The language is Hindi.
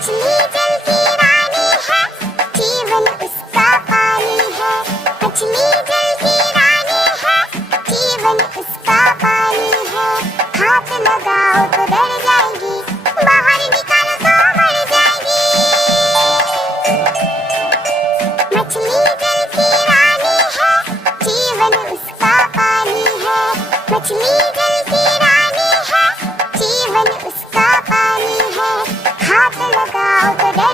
मछली जल की रानी है, जीवन उसका पानी है। मछली जल की रानी है, जीवन उसका पानी है। हाथ लगाओ तो डर जाएगी, बाहर निकालो तो मर जाएगी। मछली जल की रानी है, जीवन उसका पानी है। मछली जल की रानी है, जीवन उसका पानी है। हाथ लगाओ तो डर